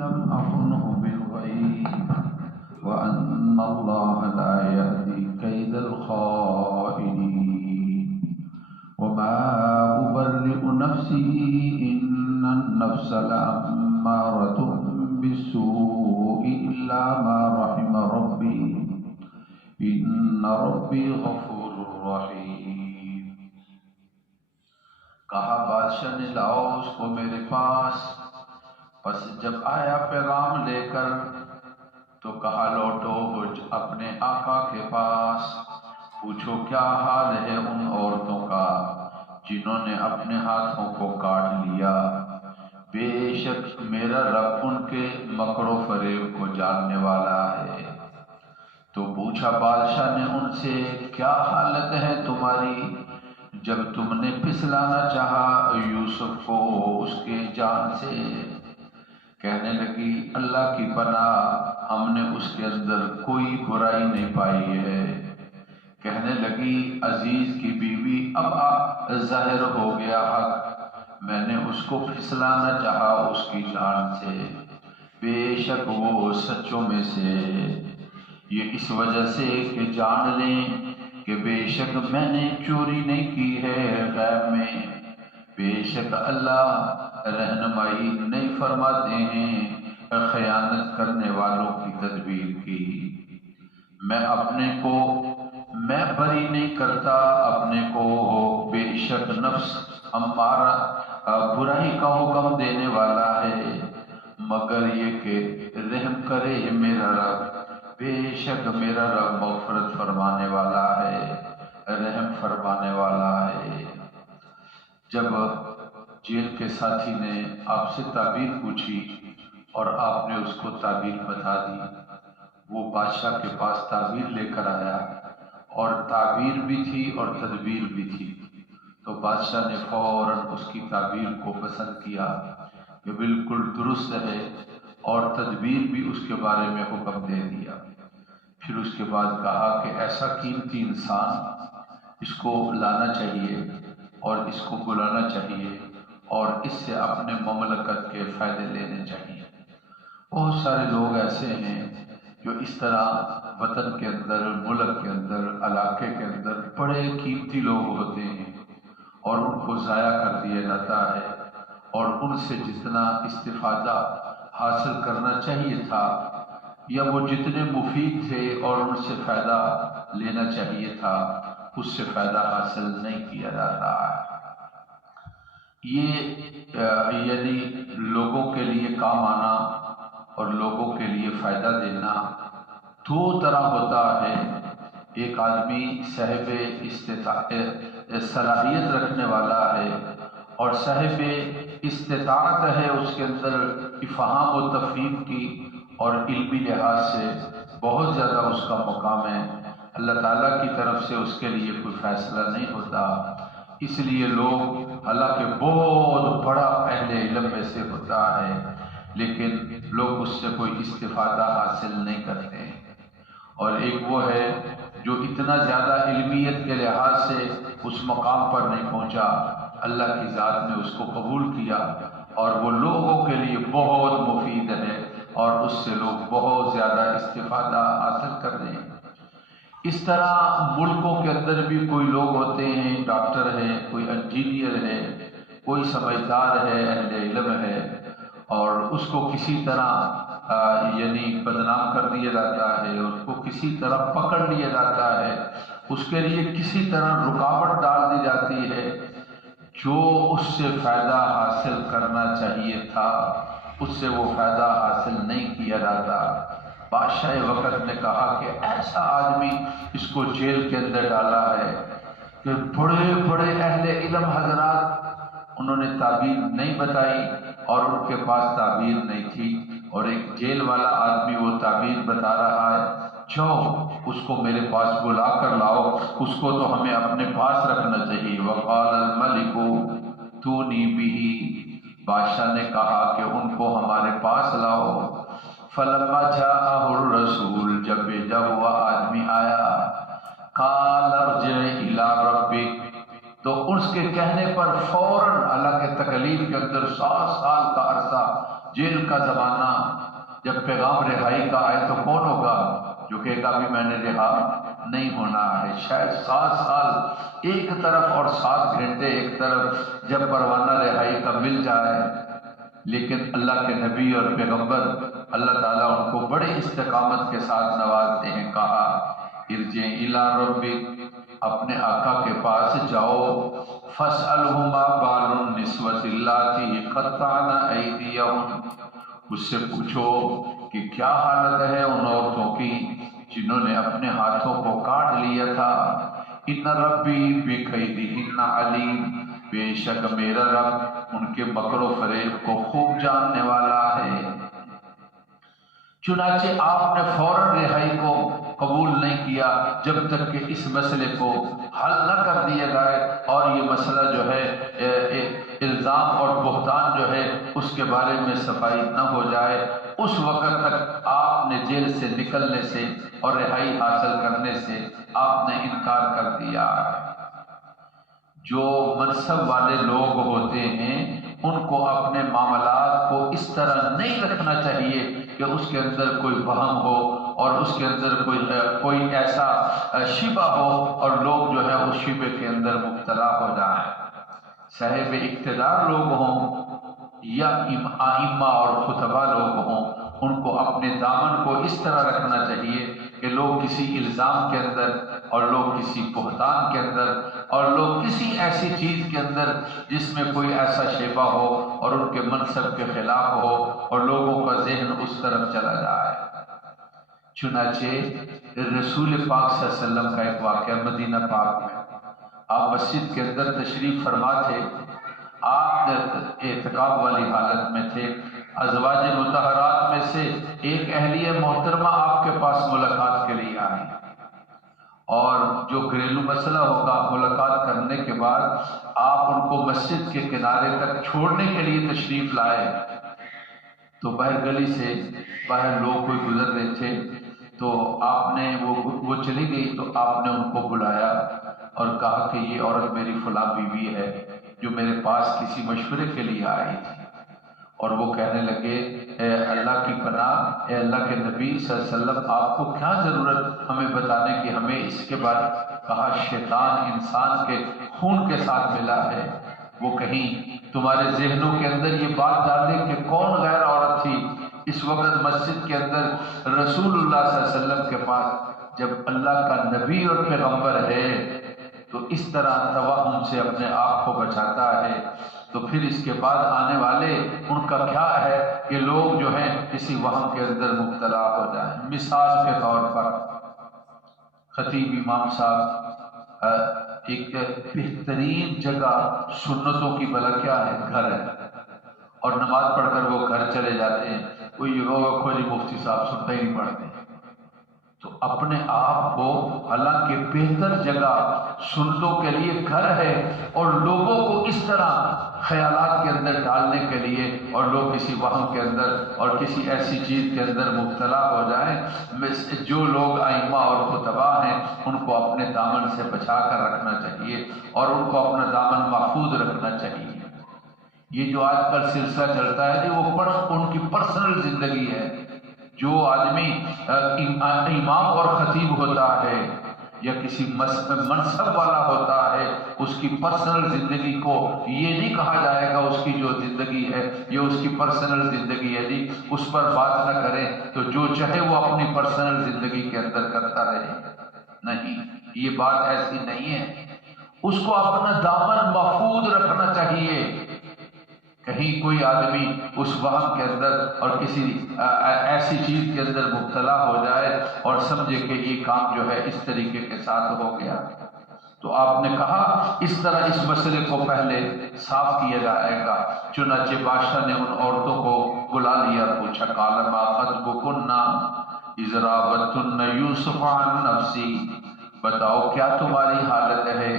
لم أخنه بالغيب وأن الله لا يهدي كيد الخائنين وما أبرئ نفسي إن النفس لأمارة بالسوء إلا ما رحم ربي إن ربي غفور رحیم۔ کہا بادشاہ نے لاؤ اس کو میرے پاس۔ پس جب آیا پیغام لے کر تو کہا لوٹو اپنے آقا کے پاس، پوچھو کیا حال ہے ان عورتوں کا جنہوں نے اپنے ہاتھوں کو کاٹ لیا، بے شک میرا رب ان کے مکر و فریب کو جاننے والا ہے۔ تو پوچھا بادشاہ نے ان سے کیا حالت ہے تمہاری جب تم نے پھسلانا چاہا یوسف کو اس کے جان سے؟ کہنے لگی اللہ کی پناہ ہم نے اس کے اندر کوئی برائی نہیں پائی ہے۔ کہنے لگی عزیز کی بیوی اب ظاہر ہو گیا حق، میں نے اس کو پھسلانا چاہا اس کی جان سے، بے شک وہ سچوں میں سے، یہ اس وجہ سے کہ جان لیں کہ بے شک میں نے چوری نہیں کی ہے غیب میں، بے شک اللہ رہنمائی نہیں فرماتے ہیں خیانت کرنے والوں کی تدبیر کی۔ میں بری نہیں کرتا اپنے کو، بے شک نفس ہمارا برائی کا حکم دینے والا ہے، مگر یہ کہ رحم کرے یہ میرا رب، بے شک میرا رب مغفرت فرمانے والا ہے، رحم فرمانے والا ہے۔ جب جیل کے ساتھی نے آپ سے تعبیر پوچھی اور آپ نے اس کو تعبیر بتا دی، وہ بادشاہ کے پاس تعبیر لے کر آیا اور تعبیر بھی تھی اور تدبیر بھی تھی، تو بادشاہ نے فوراً اس کی تعبیر کو پسند کیا کہ بالکل درست ہے، اور تدبیر بھی اس کے بارے میں حکم دے دیا۔ پھر اس کے بعد کہا کہ ایسا قیمتی انسان، اس کو لانا چاہیے اور اس کو بلانا چاہیے اور اس سے اپنے مملکت کے فائدے لینے چاہیے۔ بہت سارے لوگ ایسے ہیں جو اس طرح وطن کے اندر، ملک کے اندر، علاقے کے اندر بڑے قیمتی لوگ ہوتے ہیں اور ان کو ضائع کر دیا جاتا ہے، اور ان سے جتنا استفادہ حاصل کرنا چاہیے تھا یا وہ جتنے مفید تھے اور ان سے فائدہ لینا چاہیے تھا اس سے فائدہ حاصل نہیں کیا جاتا ہے۔ یہ یعنی لوگوں کے لیے کام آنا اور لوگوں کے لیے فائدہ دینا دو طرح ہوتا ہے۔ ایک آدمی صاحب صلاحیت رکھنے والا ہے اور صاحب استطاعت ہے، اس کے اندر افہام و تفہیم کی اور علمی لحاظ سے بہت زیادہ اس کا مقام ہے، اللہ تعالیٰ کی طرف سے اس کے لیے کوئی فیصلہ نہیں ہوتا، اس لیے لوگ حالانکہ بہت بڑا اہل علم میں سے ہوتا ہے لیکن لوگ اس سے کوئی استفادہ حاصل نہیں کرتے ہیں۔ اور ایک وہ ہے جو اتنا زیادہ علمیت کے لحاظ سے اس مقام پر نہیں پہنچا، اللہ کی ذات نے اس کو قبول کیا اور وہ لوگوں کے لیے بہت مفید ہے اور اس سے لوگ بہت زیادہ استفادہ حاصل کر رہے ہیں۔ اس طرح ملکوں کے اندر بھی کوئی لوگ ہوتے ہیں، ڈاکٹر ہے، کوئی انجینئر ہے، کوئی سمجھدار ہے، اہل علم ہے، اور اس کو کسی طرح یعنی بدنام کر دیا جاتا ہے، اس کو کسی طرح پکڑ لیا جاتا ہے، اس کے لیے کسی طرح رکاوٹ ڈال دی جاتی ہے، جو اس سے فائدہ حاصل کرنا چاہیے تھا اس سے وہ فائدہ حاصل نہیں کیا جاتا۔ بادشاہ وقت نے کہا کہ ایسا آدمی اس کو جیل کے اندر ڈالا ہے کہ بڑے بڑے اہل علم حضرات انہوں نے تعبیر نہیں بتائی اور ان کے پاس تعبیر نہیں تھی، اور ایک جیل والا آدمی وہ تعبیر بتا رہا ہے، جاؤ اس کو میرے پاس بلا کر لاؤ، اس کو تو ہمیں اپنے پاس رکھنا چاہیے۔ وقال الملک اتونی بہ، بادشاہ نے کہا کہ ان کو ہمارے پاس لاؤ۔ فلما جاءہ الرسول، جب بھیجا ہوا آدمی آیا، قال ارجع الی ربک، تو اس کے کہنے پر فوراً اللہ کے تکلیف کے اندر 7 سال کا عرصہ جیل کا زمانہ، جب پیغام رہائی کا آئے تو کون ہوگا جو کہے گا ابھی میں نے رہا نہیں ہونا ہے؟ شاید 7 سال ایک طرف اور 7 گھنٹے ایک طرف جب پروانہ رہائی کا مل جائے، لیکن اللہ کے نبی اور پیغمبر اللہ تعالیٰ ان کو بڑے استقامت کے ساتھ نوازتے ہیں۔ کہا ارجع الی ربک، اپنے آقا کے پاس جاؤ، فاسألہ ما بال النسوۃ اللاتی قطعن ایدیہن، اس سے پوچھو کہ کیا حالت ہے ان عورتوں کی جنہوں نے اپنے ہاتھوں کو کاٹ لیا تھا۔ ان ربی بکیدہن علیم، بے شک میرا رب ان کے مکر و فریب کو خوب جاننے والا ہے۔ چنانچہ آپ نے فوراً رہائی کو قبول نہیں کیا جب تک کہ اس مسئلے کو حل نہ کر دیا جائے، اور یہ مسئلہ جو ہے الزام اور بہتان جو ہے اس کے بارے میں صفائی نہ ہو جائے۔ اس وقت تک آپ نے جیل سے نکلنے سے اور رہائی حاصل کرنے سے آپ نے انکار کر دیا۔ جو منصب والے لوگ ہوتے ہیں ان کو اپنے معاملات کو اس طرح نہیں رکھنا چاہیے کہ اس کے اندر کوئی وہم ہو اور اس کے اندر کوئی ایسا شبہ ہو اور لوگ جو ہے اس شبہ کے اندر مبتلا ہو جائیں۔ صاحب اقتدار لوگ ہوں یا ائمہ اور خطبہ لوگ ہوں، ان کو اپنے دامن کو اس طرح رکھنا چاہیے کہ لوگ کسی الزام کے اندر اور لوگ کسی بہتان کے اندر اور لوگ کسی ایسی چیز کے اندر جس میں کوئی ایسا شیبہ ہو اور ان کے منصب کے خلاف ہو اور لوگوں کا ذہن اس طرف چلا جائے۔ چنانچہ رسول پاک صلی اللہ علیہ وسلم کا ایک واقعہ مدینہ پاک میں، آپ مسجد کے اندر تشریف فرما تھے، آپ اعتکاف والی حالت میں تھے، ازواج مطہرات میں سے ایک اہلیہ محترمہ آپ کے پاس ملاقات کے لیے آئی، اور جو گھریلو مسئلہ ہوگا ملاقات کرنے کے بعد آپ ان کو مسجد کے کنارے تک چھوڑنے کے لیے تشریف لائے، تو باہر گلی سے باہر لوگ کوئی گزر رہے تھے، تو آپ نے وہ چلی گئی تو آپ نے ان کو بلایا اور کہا کہ یہ عورت میری فلاں بیوی ہے جو میرے پاس کسی مشورے کے لیے آئی تھی، اور وہ کہنے لگے اے اللہ کی پناہ، اے اللہ کے نبی صلی اللہ علیہ وسلم، آپ کو کیا ضرورت ہمیں بتانے کی، ہمیں اس کے بعد کہا شیطان انسان کے خون کے ساتھ ملا ہے، وہ کہیں تمہارے ذہنوں کے اندر یہ بات ڈالے کہ کون غیر عورت تھی اس وقت مسجد کے اندر رسول اللہ صلی اللہ علیہ وسلم کے پاس، جب اللہ کا نبی اور پیغمبر ہے تو اس طرح توہم سے اپنے آپ کو بچاتا ہے، تو پھر اس کے بعد آنے والے ان کا کیا ہے کہ لوگ جو ہیں کسی وہم کے اندر مبتلا ہو جائیں۔ مثال کے طور پر خطیب امام صاحب ایک بہترین جگہ سنتوں کی بلا کیا ہے، گھر ہے، اور نماز پڑھ کر وہ گھر چلے جاتے ہیں، کوئی جی مفتی صاحب سنتا ہی نہیں پڑھتے، تو اپنے آپ کو حالانکہ بہتر جگہ سنتوں کے لیے گھر ہے اور لوگوں کو اس طرح خیالات کے اندر ڈالنے کے لیے اور لوگ کسی وہم کے اندر اور کسی ایسی چیز کے اندر مبتلا ہو جائیں، جو لوگ ائمہ اور خطبہ ہیں ان کو اپنے دامن سے بچا کر رکھنا چاہیے اور ان کو اپنا دامن محفوظ رکھنا چاہیے۔ یہ جو آج کل سلسلہ چلتا ہے وہ ان کی پرسنل زندگی ہے، جو آدمی امام اور خطیب ہوتا ہے یا کسی منصب والا ہوتا ہے اس کی پرسنل زندگی کو یہ نہیں کہا جائے گا اس کی جو زندگی ہے یہ اس کی پرسنل زندگی ہے، جی اس پر بات نہ کریں، تو جو چاہے وہ اپنی پرسنل زندگی کے اندر کرتا رہے، نہیں، یہ بات ایسی نہیں ہے، اس کو اپنا دامن محفوظ رکھنا چاہیے، کہیں کوئی آدمی اس وہم کے اندر اور کسی ایسی چیز کے اندر مبتلا ہو جائے اور سمجھے کہ یہ کام جو ہے اس طریقے کے ساتھ ہو گیا، تو آپ نے کہا اس طرح اس مسئلے کو پہلے صاف کیا جائے گا۔ چنانچہ بادشاہ نے ان عورتوں کو بلا لیا، پوچھا قال ما خطبکن اذ راوتن یوسف عن نفسی، بتاؤ کیا تمہاری حالت ہے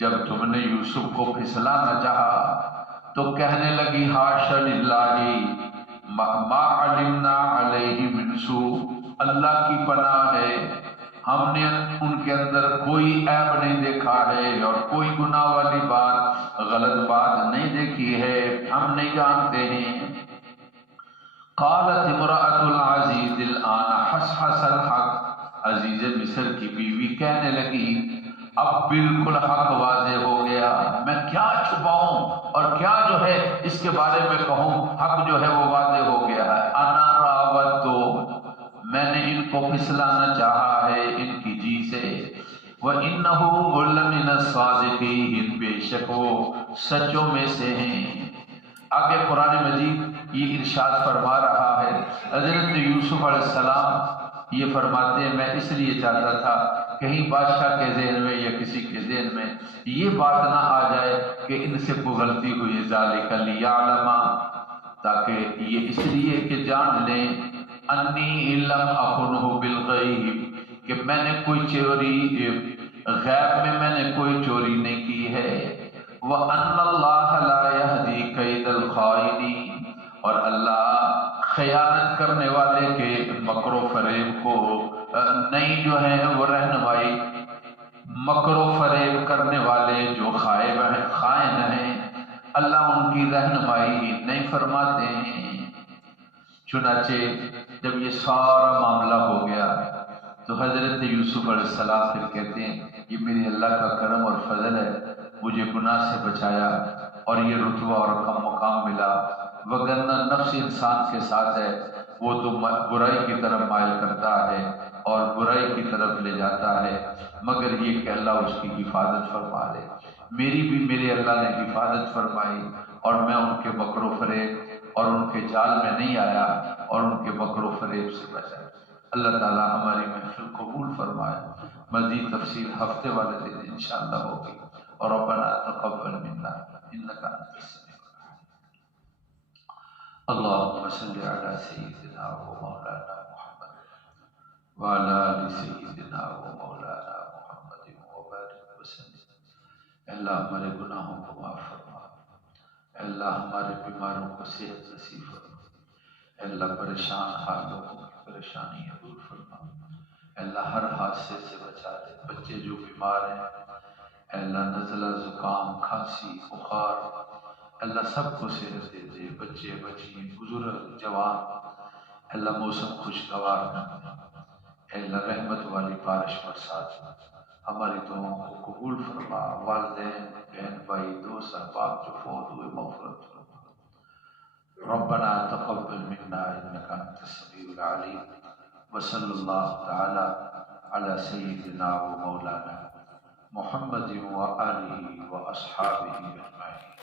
جب تم نے یوسف کو پھسلانا چاہا، تو کہنے لگی حاشا للہ ما علمنا علیہ من سوء، اللہ کی پناہ ہے ہم نے ان کے اندر کوئی عیب نہیں دیکھا ہے اور کوئی گناہ والی بات غلط بات نہیں دیکھی ہے، ہم نہیں جانتے ہیں۔ قالت امرأۃ العزیز الآن حصحص الحق، عزیز مصر کی بیوی کہنے لگی اب بالکل حق واضح ہو گیا، میں کیا چھپاؤں اور کیا جو ہے اس کے بارے میں کہوں، حق جو ہے وہ واضح ہو گیا ہے۔ انا راودتہ، میں نے ان کو پھسلانا چاہا ہے ان کی جی سے، وَإِنَّهُ لَمِنَ الصَّادِقِينَ، بے شک وہ سچوں میں سے ہیں۔ آگے قرآن مجید یہ ارشاد فرما رہا ہے، حضرت یوسف علیہ السلام یہ فرماتے ہیں میں اس لیے چاہتا تھا کہیں بادشاہ کے ذہن میں یا کسی کے ذہن میں یہ بات نہ آ جائے کہ ان سے کوئی غلطی ہوئی، ذالک لیعلم، تاکہ یہ اس لیے کہ جان لیں انی لم اخنہ بالغیب، کہ میں نے کوئی چوری غیب میں نے کوئی چوری نہیں کی ہے، وَأَنَّ اللَّهَ لَا يَهْدِي كَيْدَ الْخَائِنِينَ، اور اللہ خیانت کرنے والے کے مکر و فریب کو نہیں جو ہے وہ رہنمائی، مکر و فریب کرنے والے جو خائن ہیں اللہ ان کی رہنمائی نہیں فرماتے ہیں۔ چنانچہ جب یہ سارا معاملہ ہو گیا تو حضرت یوسف علیہ السلام پھر کہتے ہیں یہ میرے اللہ کا کرم اور فضل ہے، مجھے گناہ سے بچایا اور یہ رتبہ اور کم مقام ملا، وگرنہ نفس انسان کے ساتھ ہے وہ تو برائی کی طرف مائل کرتا ہے اور برائی کی طرف لے جاتا ہے، مگر یہ کہ اللہ اس کی حفاظت فرما لے، میری بھی میرے اللہ نے حفاظت فرمائی اور میں ان کے مکر و فریب اور ان کے جال میں نہیں آیا اور ان کے مکر و فریب سے بچا۔ اللہ تعالی ہماری محفل قبول فرمائے، مزید تفصیل ہفتے والے دن انشاءاللہ ہوگی، اور ربنا تقبل منا انک انت السمیع العلیم۔ اللهم صل على سيدنا ومولانا محمد وعلى آل سيدنا ومولانا محمد وبارك وسلم۔ اے اللہ ہمارے گناہوں کو معاف فرما، اے اللہ ہمارے بیماروں کو صحت نصیب فرما، اے اللہ پریشان حال لوگوں کی پریشانی دور فرما، اے اللہ ہر حادثے سے بچا دے، بچے جو بیمار ہیں اے اللہ نزلہ زکام کھانسی بخار اے اللہ سب کو صحت دے دے، بچے بچی بزرگ جوان اے اللہ موسم خوشگوار کر دے، اے اللہ رحمت والی بارش برسات، ہماری دعاؤں کو قبول فرما، والدین بہن بھائی دوست احباب جو فوت ہوئے مغفرت فرما۔ ربنا تقبل منا انك انت السميع العليم، وصلی اللہ تعالی علی سیدنا و مولانا محمد و آلہ و اصحابہ اجمعین۔